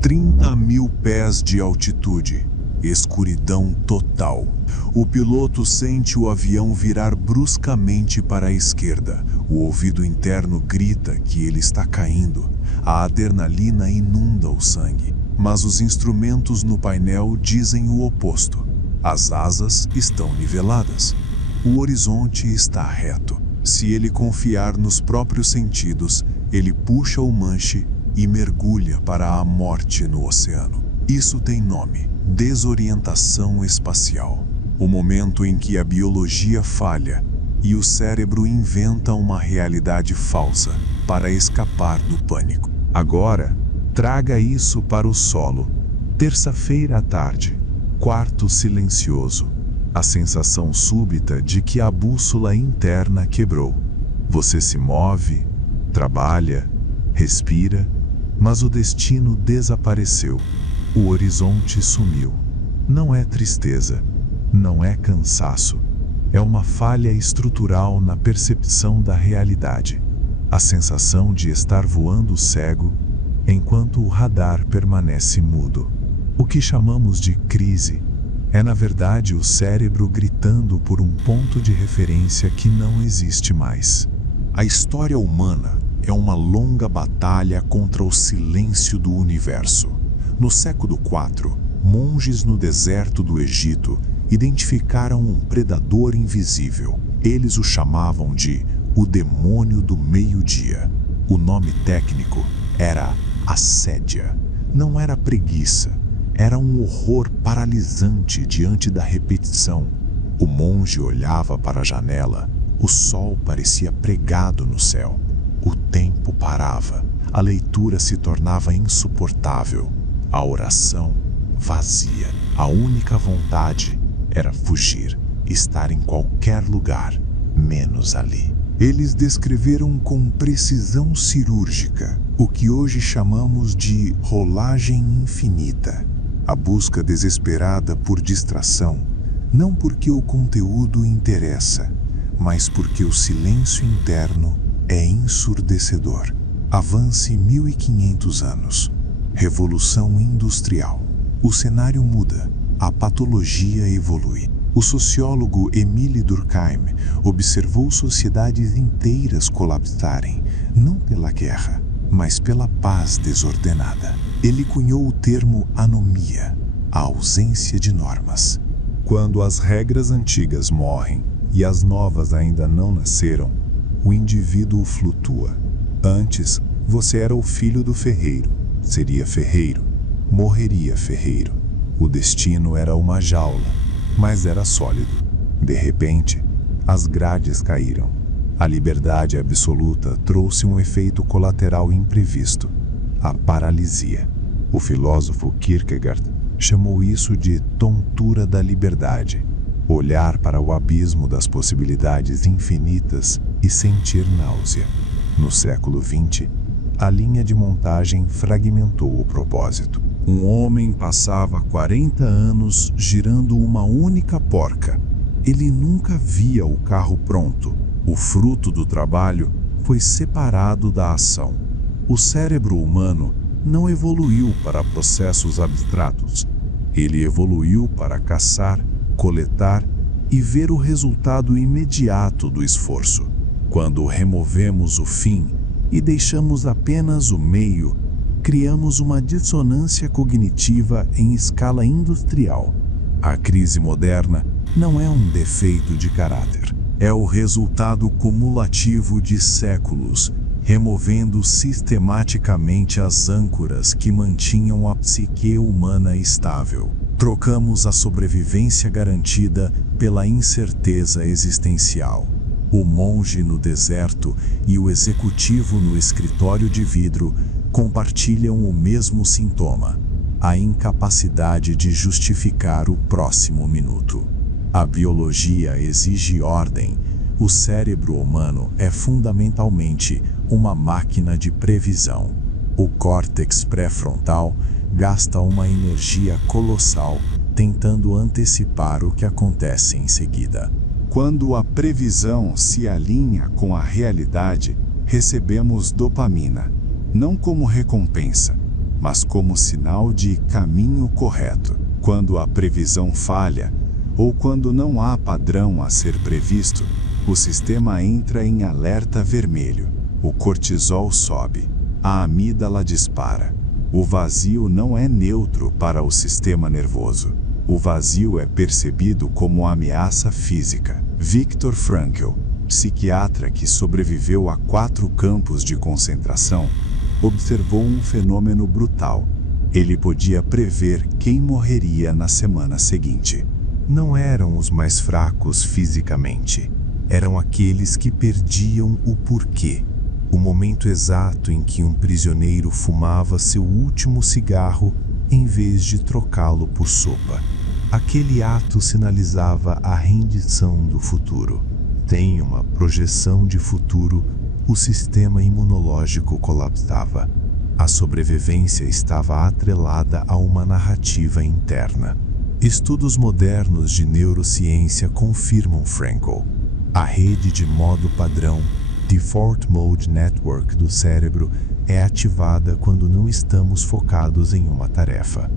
30.000 pés de altitude. Escuridão total. O piloto sente o avião virar bruscamente para a esquerda. O ouvido interno grita que ele está caindo. A adrenalina inunda o sangue. Mas os instrumentos no painel dizem o oposto. As asas estão niveladas. O horizonte está reto. Se ele confiar nos próprios sentidos, ele puxa o manche e mergulha para a morte no oceano. Isso tem nome: desorientação espacial. O momento em que a biologia falha e o cérebro inventa uma realidade falsa para escapar do pânico. Agora, traga isso para o solo. Terça-feira à tarde. Quarto silencioso. A sensação súbita de que a bússola interna quebrou. Você se move, trabalha, respira, mas o destino desapareceu. O horizonte sumiu. Não é tristeza, não é cansaço. É uma falha estrutural na percepção da realidade. A sensação de estar voando cego, enquanto o radar permanece mudo. O que chamamos de crise é, na verdade, o cérebro gritando por um ponto de referência que não existe mais. A história humana é uma longa batalha contra o silêncio do universo. No século IV, monges no deserto do Egito identificaram um predador invisível. Eles o chamavam de o demônio do meio-dia. O nome técnico era assédia. Não era preguiça, era um horror paralisante diante da repetição. O monge olhava para a janela, o sol parecia pregado no céu. O tempo parava, a leitura se tornava insuportável, a oração vazia. A única vontade era fugir, estar em qualquer lugar, menos ali. Eles descreveram com precisão cirúrgica o que hoje chamamos de rolagem infinita. A busca desesperada por distração, não porque o conteúdo interessa, mas porque o silêncio interno é ensurdecedor. Avance 1500 anos. Revolução industrial. O cenário muda, a patologia evolui. O sociólogo Émile Durkheim observou sociedades inteiras colapsarem, não pela guerra, mas pela paz desordenada. Ele cunhou o termo anomia, a ausência de normas. Quando as regras antigas morrem e as novas ainda não nasceram, o indivíduo flutua. Antes, você era o filho do ferreiro, seria ferreiro, morreria ferreiro. O destino era uma jaula, mas era sólido. De repente, as grades caíram. A liberdade absoluta trouxe um efeito colateral imprevisto: a paralisia. O filósofo Kierkegaard chamou isso de tontura da liberdade. Olhar para o abismo das possibilidades infinitas e sentir náusea. No século XX, a linha de montagem fragmentou o propósito. Um homem passava 40 anos girando uma única porca. Ele nunca via o carro pronto. O fruto do trabalho foi separado da ação. O cérebro humano não evoluiu para processos abstratos. Ele evoluiu para caçar, coletar e ver o resultado imediato do esforço. Quando removemos o fim e deixamos apenas o meio, criamos uma dissonância cognitiva em escala industrial. A crise moderna não é um defeito de caráter. É o resultado cumulativo de séculos, removendo sistematicamente as âncoras que mantinham a psique humana estável. Trocamos a sobrevivência garantida pela incerteza existencial. O monge no deserto e o executivo no escritório de vidro compartilham o mesmo sintoma: a incapacidade de justificar o próximo minuto. A biologia exige ordem. O cérebro humano é fundamentalmente uma máquina de previsão. O córtex pré-frontal gasta uma energia colossal tentando antecipar o que acontece em seguida. Quando a previsão se alinha com a realidade, recebemos dopamina, não como recompensa, mas como sinal de caminho correto. Quando a previsão falha, ou quando não há padrão a ser previsto, o sistema entra em alerta vermelho. O cortisol sobe, a amígdala dispara. O vazio não é neutro para o sistema nervoso. O vazio é percebido como ameaça física. Viktor Frankl, psiquiatra que sobreviveu a 4 campos de concentração, observou um fenômeno brutal. Ele podia prever quem morreria na semana seguinte. Não eram os mais fracos fisicamente. Eram aqueles que perdiam o porquê. O momento exato em que um prisioneiro fumava seu último cigarro em vez de trocá-lo por sopa. Aquele ato sinalizava a rendição do futuro. Sem uma projeção de futuro, o sistema imunológico colapsava. A sobrevivência estava atrelada a uma narrativa interna. Estudos modernos de neurociência confirmam Frankl. A rede de modo padrão, Default Mode Network do cérebro, é ativada quando não estamos focados em uma tarefa.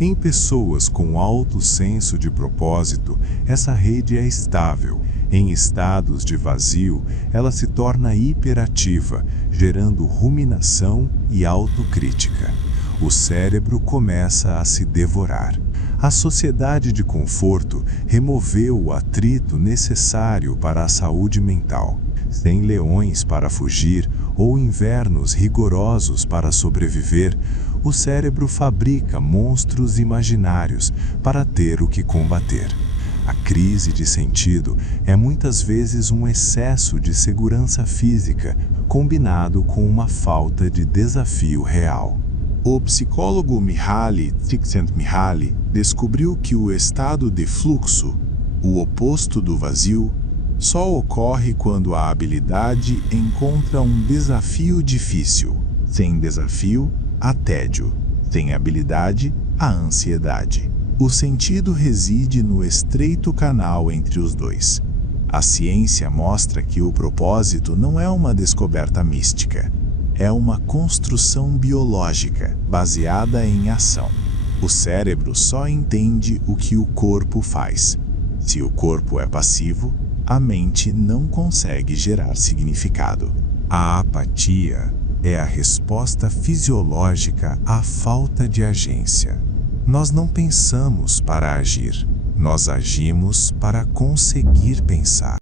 Em pessoas com alto senso de propósito, essa rede é estável. Em estados de vazio, ela se torna hiperativa, gerando ruminação e autocrítica. O cérebro começa a se devorar. A sociedade de conforto removeu o atrito necessário para a saúde mental. Sem leões para fugir ou invernos rigorosos para sobreviver, o cérebro fabrica monstros imaginários para ter o que combater. A crise de sentido é muitas vezes um excesso de segurança física combinado com uma falta de desafio real. O psicólogo Mihaly Csikszentmihalyi descobriu que o estado de fluxo, o oposto do vazio, só ocorre quando a habilidade encontra um desafio difícil. Sem desafio, há tédio. Sem habilidade, há ansiedade. O sentido reside no estreito canal entre os dois. A ciência mostra que o propósito não é uma descoberta mística. É uma construção biológica, baseada em ação. O cérebro só entende o que o corpo faz. Se o corpo é passivo, a mente não consegue gerar significado. A apatia é a resposta fisiológica à falta de agência. Nós não pensamos para agir, nós agimos para conseguir pensar.